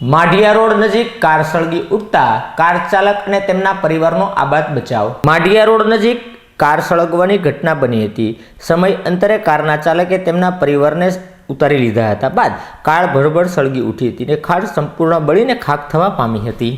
Madhiya road નજીક car સળગી ઉઠતા કાર ચાલક અને તેમના પરિવારનો આબાદ બચાવ। માઢિયા રોડ નજીક કાર સળગવાની ઘટના બની હતી। સમય અંતરે કારના ચાલકે તેમના પરિવારને ઉતારી લીધા હતા બાદ કાર ભડભડ સળગી ઉઠી હતી અને કાર સંપૂર્ણ બળીને ખાખ થવા પામી હતી।